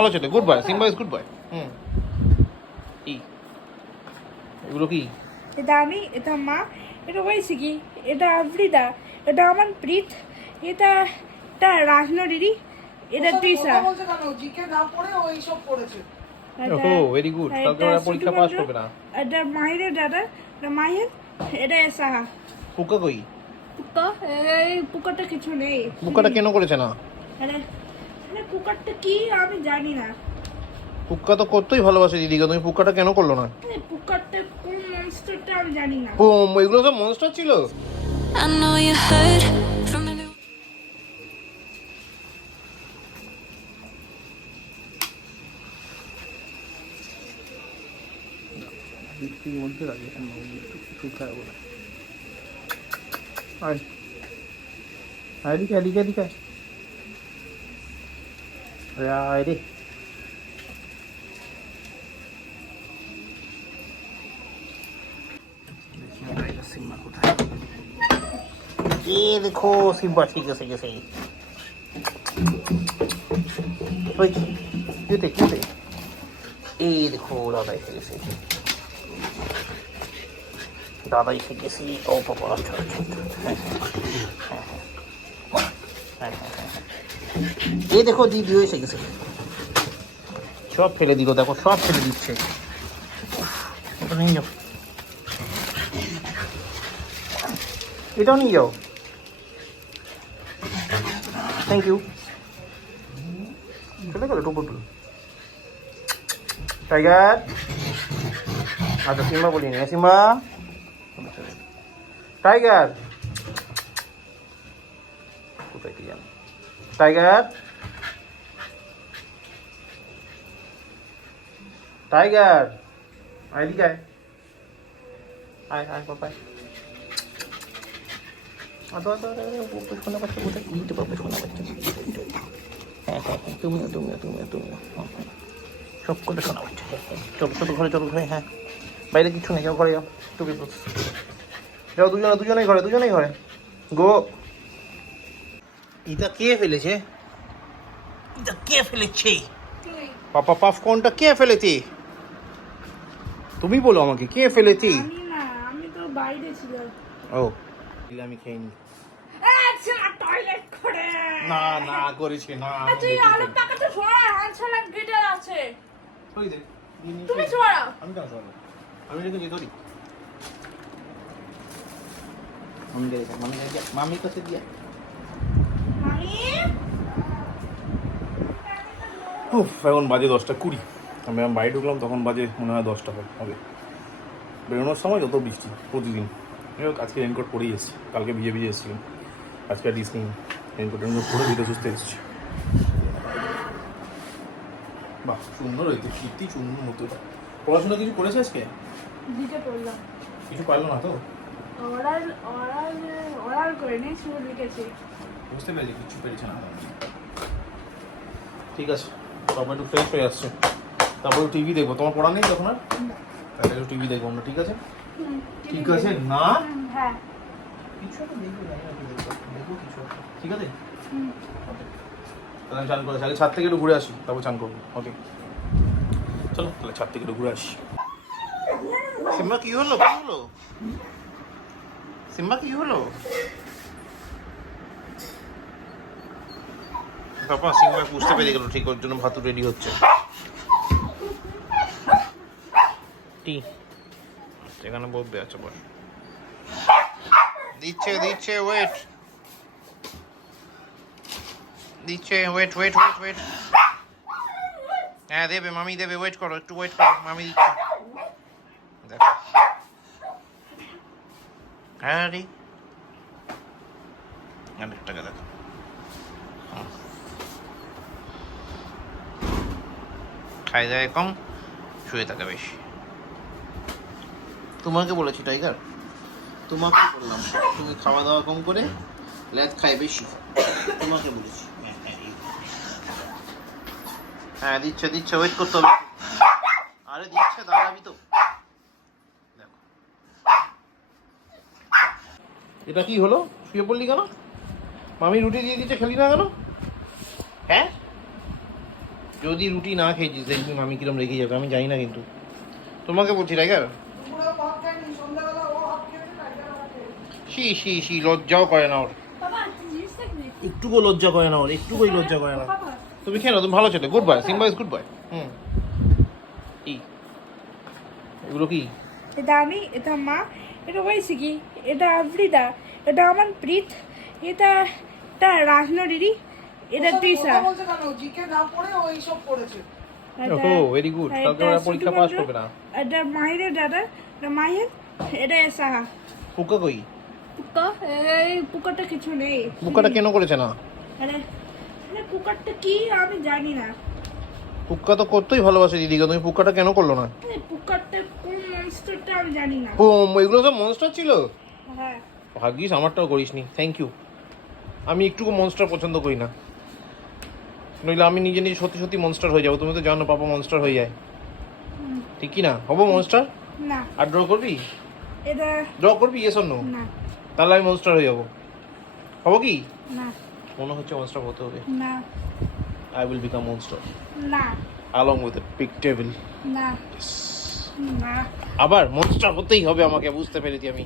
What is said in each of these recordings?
ভালো ছেলে, good boy, Simba is good boy. কি এগুলো কি? এটা আমি, এটা মা, এটা হয়েছে কি, এটা আফ্রিদা, এটা আমার প্রীত, এটা এটা রাজনরিরি, এটা তৃষা। ওহো, ভেরি গুড। কালকে ওরা পরীক্ষা পাস করবে না। এটা মাহিরের দাদা, এটা মাহির, এটা সাহা। পুকা কই? পুকা, এই পুকাটা কিছু নেই। পুকাটা কেন করেছে না? আরে পুকারটা কি আমি জানি না। পুক্কা তো করতেই ভালোবাসে দিদিকে, তুমি পুক্কাটা কেন করলো না? পুকারটা কোন মনস্টারটা আমি জানি না। এগুলো সব মনস্টার ছিল। I know you heard from the new বৃষ্টির মধ্যে লাগে খারাপ বলে। এদিকে এদিকে এদিকে আয় রে। সিম্বা কোথায়? এ দেখো সিম্বা ঠিক আছে গেছে। কেটে কেটে এই দেখো দাদা এসে গেছে, দাদা এসে গেছি। ও বাবা, এই দেখো দিদিও এসে গেছে। সব ফেলে দিল, দেখো সব ফেলে দিচ্ছে। ওটা নিয়ে যাও, এটাও নিয়ে যাও। Thank you. চলে গেল টুপুর। টাইগার, আচ্ছা সিম্বা বলিনি, সিম্বা টাইগার কোথায় কি জানো? টাইগার টাইগার এদিকে আয়, আয় আয় বাবাই। শোনা পাচ্ছে কোথায়? ইট পাবে শোনা পাচ্ছে। হ্যাঁ হ্যাঁ হ্যাঁ, তুমিও তুমিও তুমিও তুমিও সব করে শোনা পাচ্ছে। চলো চলো ঘরে, চলো ঘরে। হ্যাঁ বাইরে কিছু নেই, যাও ঘরে যাও। টুপি যাও, দুজনেই ঘরে, দুজনেই ঘরে। গো, এটা কে ফেলেছে? এটা কে ফেলেছে? পাপা পপকর্নটা কে ফেলেছে? তুমি বলো আমাকে, কে ফেলেছে? আমি না, আমি তো বাইরে ছিলাম। ও, আমি খাইনি। আচ্ছা টয়লেট করে না না করেছে না। তুই আলু পাকাতে সরা, হাঁসলা গিটার আছে। ওই দে, তুমি সরা। আমি কেন সরাবো? আমি রেখে দিয়ে ধরি। আমি দে, মামি কাছে দিয়া। মামি এখন বাজে 10:20। আমি বাড়ি ঢুকলাম তখন বাজে মনে হয় 10টা হবে। বেরোনোর সময় যত বৃষ্টি প্রতিদিন। আজকে রেনকোট পরেই এসেছি, কালকে ভিজে ভিজে এসেছিলাম। আজকে আর রিস্ক নেই, রেনকোট পরে ভিজে সুস্থ এসেছি। বাহ সুন্দর হয়েছে, কীর্তি সুন্দর মতো। পড়াশোনা কিছু করেছে আজকে? দিতে পড়লাম, কিছু পারলো না তো? ওরাল ওরাল ওরাল করে নেই, শুধু লিখেছি। বুঝতে পেরেছি, কিছু পেরেছে না। ঠিক আছে, সবাই একটু ফ্রেশ হয়ে আসছে, তারপরে টিভি দেখবো। তোমার পড়া নেই তখন আর? তাহলে একটু টিভি দেখবো আমরা, ঠিক আছে? ঠিক আছে না, হ্যাঁ কিছু একটা দেখবো, দেখবো কিছু একটা, ঠিক আছে? তাহলে চান করে আগে ছাদ থেকে একটু ঘুরে আসি, তারপর চান করবো। ওকে চলো তাহলে ছাদ থেকে একটু ঘুরে আসি। সিম্বা কি হলো? কি হলো সিম্বা, কি হলো? বাবা সিম্বা বুঝতে পেরে গেল, ঠিক ওর জন্য ভাতু রেডি হচ্ছে। টি এখানে বলবে, আচ্ছা বল। দিচ্ছে দিচ্ছে, ওয়েট দিচ্ছে, ওয়েট ওয়েট ওয়েট ওয়েট। হ্যাঁ দেবে, মামি দেবে, ওয়েট করো, একটু ওয়েট করো, মামি দিচ্ছে। দেখো হ্যাঁ রে, অনেকটাকে দেখো। খাই দায় কম, শুয়ে থাকে বেশি। তোমাকে বলেছি টাইগার, তোমাকে বললাম তুমি খাওয়া দাওয়া কম করে ল্যাদ খাই বেশি, তোমাকে বলেছি। হ্যাঁ দিচ্ছে দিচ্ছে, ওয়েট করতে হবে। আরে দিচ্ছে, দাঁড়াবি তো। দেখো এটা কি হলো? শুয়ে পড়লি কেন? মামি রুটি দিয়ে দিচ্ছে, খেলি না কেন? হ্যাঁ যদি রুটি না খেয়েছিস দেখবি মামি কিরম রেগে যাবে, আমি জানি না কিন্তু তোমাকে বলছি টাইগার। শি শি শি, লজ্জাও করে না ওর, বাবা জিনিস দেখবি একটুকু লজ্জা করে না ওর, একটুকুই লজ্জা করে না। বাবা তুমি খেয়ে নাও, তুমি ভালো ছেলে, good boy, Simba is good boy. কি এগুলো কি? এটা আমি, এটা মা, এটা হয়েছে কি, এটা আফ্রিদা, এটা আমার প্রীত, এটা রাজনগরী, এটা তৃষা। ওহো ভেরি গুড, কালকে ওরা পরীক্ষা পাস করবে না। এটা মাহিরের দাদা, এটা মাহির, এটা সাহা। পুকা কই? পুকা, এই পুকাটা কিছু নেই। পুকাটা কেন করেছে না? আরে পুকারটা কি আমি জানি না। পুক্কা তো করতেই ভালোবাসে দিদিকে, তুমি পুক্কাটা কেন করলো না? পুকারটা কোন মনস্টারটা আমি জানি না। ও এগুলো সব মনস্টার ছিল? হ্যাঁ ভাগ্যিস আমারটাও করিসনি, থ্যাংক ইউ। আমি একটুকু মনস্টার পছন্দ করি না, নইলে আমি নিজে নিজে সত্যি সত্যি মনস্টার হয়ে যাবো। তুমি তো জানো পাপা মনস্টার হয়ে যায়, ঠিক কি না? হবো মনস্টার? না আর ড্র করবি? এটা ড্র করবি ইয়েস অর নো? না তাহলে আমি মনস্টার হয়ে যাবো, হবো কি? না মনে হচ্ছে মনস্টার হতে হবে। না আই উইল বিকাম মনস্টার না along with a big devil. না না আবার মনস্টার হতেই হবে আমাকে, বুঝতে পেরেছি আমি,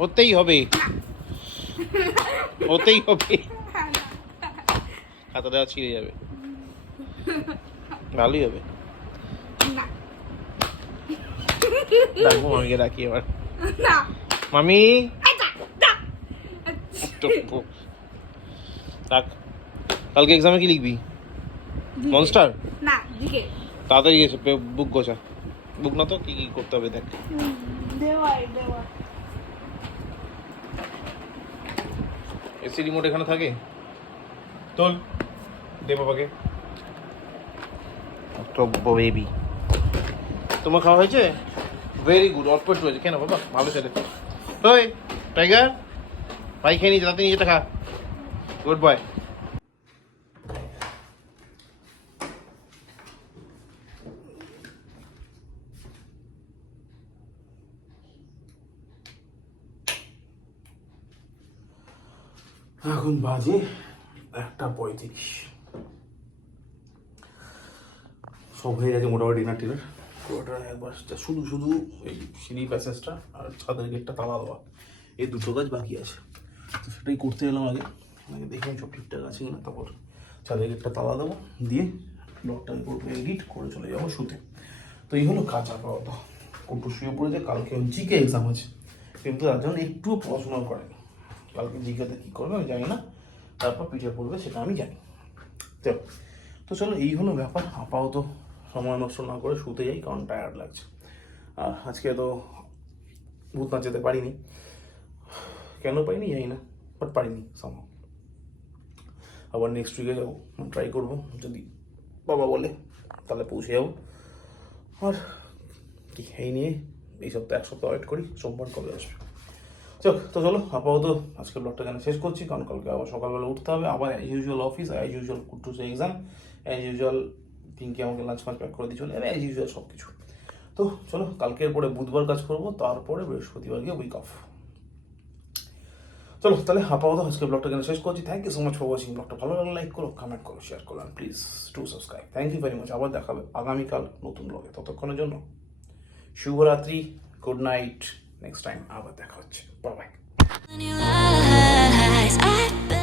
হতেই হবে, হতেই হবে। খাতা দেওয়া ছিঁড়ে যাবে, ভালোই হবে। না ডাকবো মামিকে, ডাকি এবার, না মামি আচ্ছা না ডাক। কালকে এক্সামে কি লিখবি? মনস্টার? না দিকে তাড়াতাড়ি এসে বুক গোছা, বুক না তো কি কি করতে হবে দেখ। দেওয়াই এসি রিমোট এখানে থাকে, চল দে বাবাকে। তো বেবি তোমার খাওয়া হয়েছে? ভেরি গুড, অল্প একটু হয়েছে, কেন বাবা ভালো ছেলে। ওই টাইগার ভাই খেয়ে নিয়েছে, তাতে নিজেটা খা, গুড বয়। এখন বাজে 1:35, সব হয়ে গেছে মোটামুটি ডিনার টিনার। পুরোটা একবার শুধু শুধু এই সিঁড়ি প্যাসেজটা আর ছাদের গেটটা তালা দেওয়া, এই দুটো কাজ বাকি আছে, তো সেটাই করতে এলাম আগে। দেখি সব ঠিকঠাক আছে কিনা, তারপর ছাদের গেটটা তালা দেবো, দিয়ে ব্লগটা করবো এডিট করে চলে যাবো শুতে। তো এই হলো কাজ আপাতত। কুটু শুয়ে পড়েছে, কালকে জিকে এক্সাম আছে, কিন্তু তার জন্য একটুও পড়াশোনা করেনি। কালকে জিজ্ঞাসা কী করবে আমি জানি না, তারপর পিঠে পড়বে সেটা আমি জানি। তো চলো এই হলো ব্যাপার। আপাতত সময় নষ্ট না করে শুতে যাই, কারণ টায়ার্ড লাগছে। আর আজকে তো ভূত নাচাতে পারিনি, কেন পারিনি জানি না, বাট পারিনি সামহাও। আবার নেক্সট উইকে যাবো, ট্রাই করবো, যদি বাবা বলে তাহলে পৌঁছে যাবো। আর কি এই নিয়ে এই সপ্তাহে 1 সপ্তাহ ওয়েট করি, সোমবার কবে আসবে। তো চলো আপাতত আজকে ব্লগটা এখানে শেষ করছি, কারণ কালকে আবার সকালবেলা উঠতে হবে, আবার as usual office, as usual কুট্টুসে এক্সাম, অ্যাজ ইউজুয়াল পিঙ্কি আমাকে লাঞ্চ ফাঞ্চ প্যাক করে দিয়ে চলে যাবে, অ্যাজ ইউজুয়াল সব কিছু। তো চলো কালকের পরে বুধবার কাজ করবো, তারপরে বৃহস্পতিবার গিয়ে উইক অফ। চলো তাহলে আপাতত আজকে ব্লগটা এখানে শেষ করছি। Thank you so much for watching. ব্লগটা ভালো লাগলে লাইক করো, কমেন্ট করো, শেয়ার করো, and please to subscribe. Thank you very much. আবার দেখাবে আগামীকাল নতুন ব্লগে, ততক্ষণের জন্য শুভরাত্রি, গুড নাইট। নেক্সট টাইম আবার দেখা হচ্ছে, bye bye. In your eyes, I bet.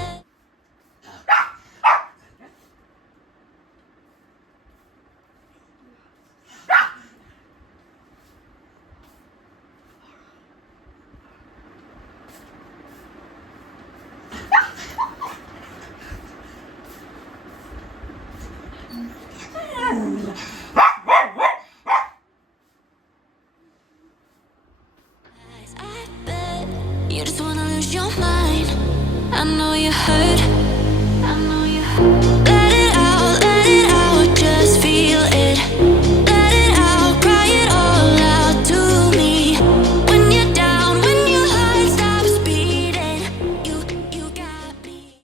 I bet you just wanna lose your mind. I know you hurt.